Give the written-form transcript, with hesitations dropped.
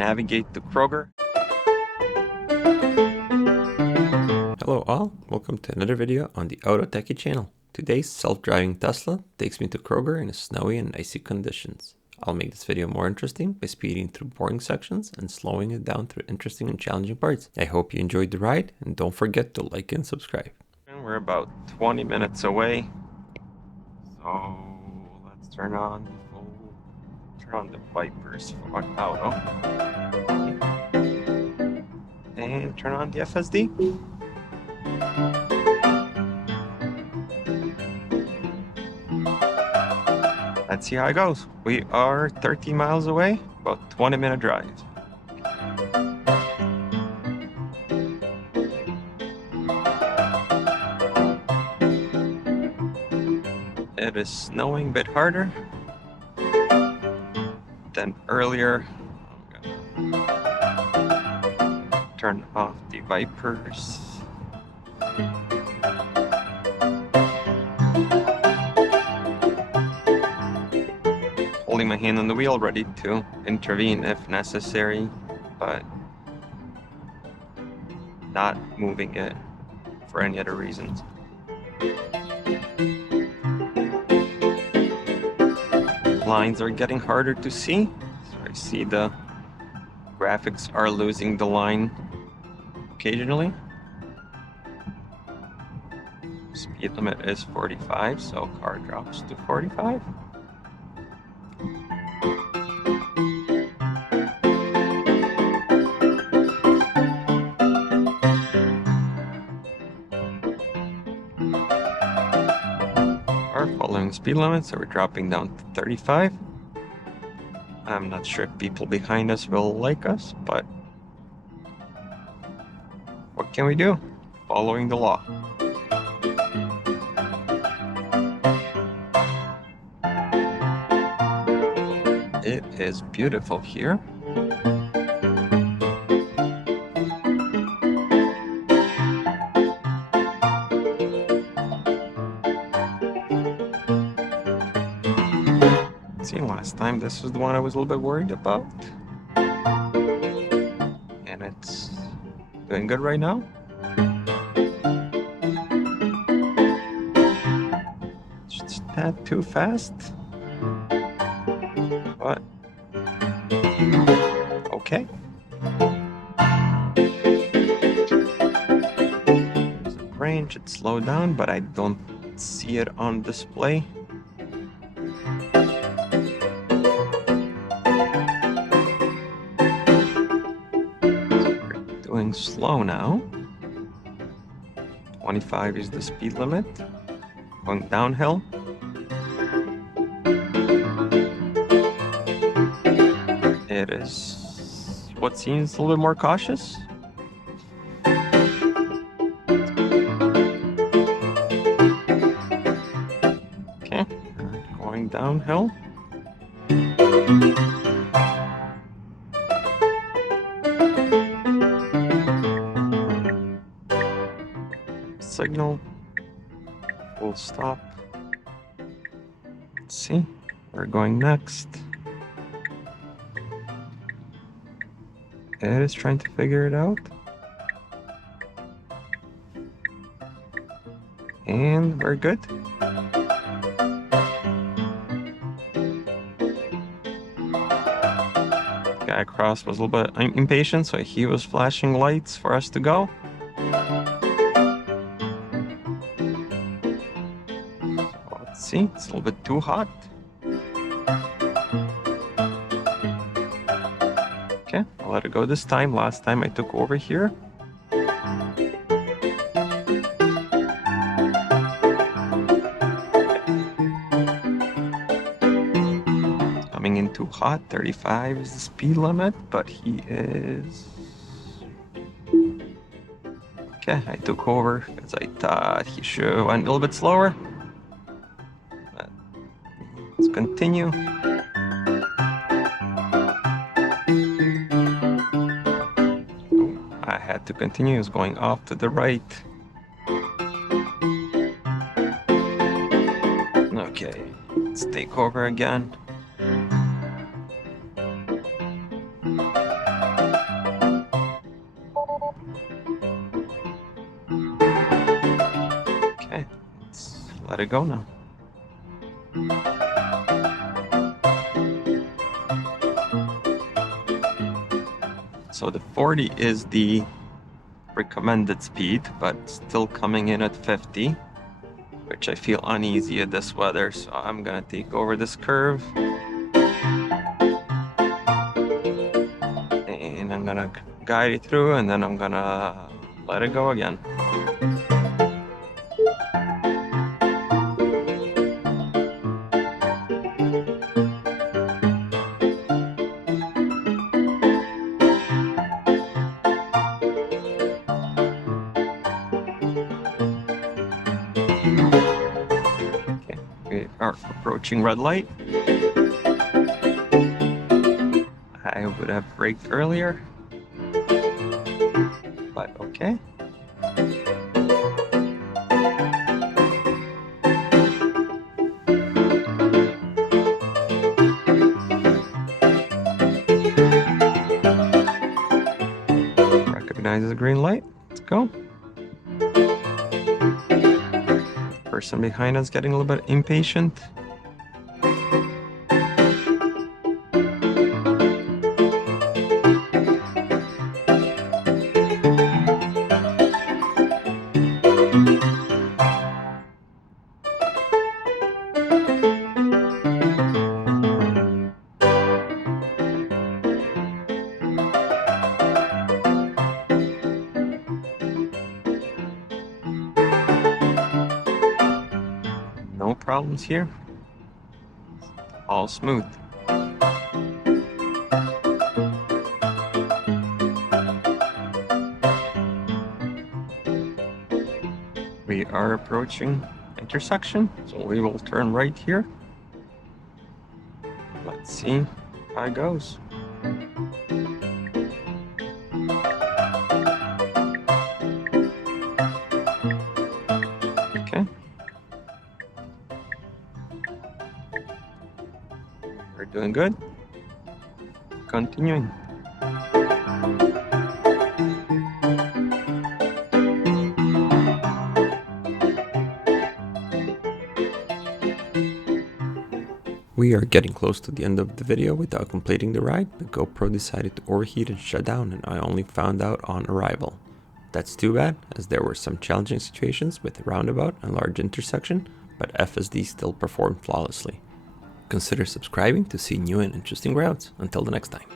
navigate to Kroger. Hello all, welcome to another video on the Auto Techie channel. Today's self-driving Tesla takes me to Kroger in snowy and icy conditions. I'll make this video more interesting by speeding through boring sections and slowing it down through interesting and challenging parts. I hope you enjoyed the ride, and don't forget to like and subscribe. And we're about 20 minutes away, so let's turn on the wipers for auto and turn on the FSD. Let's see how it goes. We are 13 miles away, about 20-minute drive. It is snowing a bit harder than earlier. I'm gonna turn off the wipers. Holding my hand on the wheel, ready to intervene if necessary, but not moving it for any other reasons. Lines are getting harder to see, so I see the graphics are losing the line occasionally. Speed limit is 45, so car drops to 45. Are following speed limit, so we're dropping down to 35. I'm not sure if people behind us will like us, but what can we do? Following the law. It is beautiful here. See, last time this was the one I was a little bit worried about. And it's doing good right now. Just not too fast. But okay. There's a brain, should slow down, but I don't see it on display. Doing slow now. 25 is the speed limit. Going downhill. It is what seems a little bit more cautious. Okay, going downhill. Signal. Full stop. Let's see. We're going next. It is trying to figure it out. And we're good. Guy across was a little bit impatient, so he was flashing lights for us to go. So let's see, it's a little bit too hot. Okay, I'll let it go this time. Last time I took over here. Coming in too hot, 35 is the speed limit, but he is... Okay, I took over because I thought he should have went a little bit slower. But let's continue. I had to continue, it's going off to the right. Okay, let's take over again. let it go now. So the 40 is the recommended speed, but still coming in at 50, which I feel uneasy at this weather. So I'm gonna take over this curve. And I'm gonna guide it through, and then I'm gonna let it go again. Okay, we are approaching red light. I would have braked earlier, but okay. Recognizes a green light. Let's go. Person behind us getting a little bit impatient. No problems here. All smooth. We are approaching intersection, so we will turn right here. Let's see how it goes. Okay. We're doing good. Continuing. We are getting close to the end of the video without completing the ride. The GoPro decided to overheat and shut down, and I only found out on arrival. That's too bad, as there were some challenging situations with the roundabout and large intersection, but FSD still performed flawlessly. Consider subscribing to see new and interesting routes. Until the next time.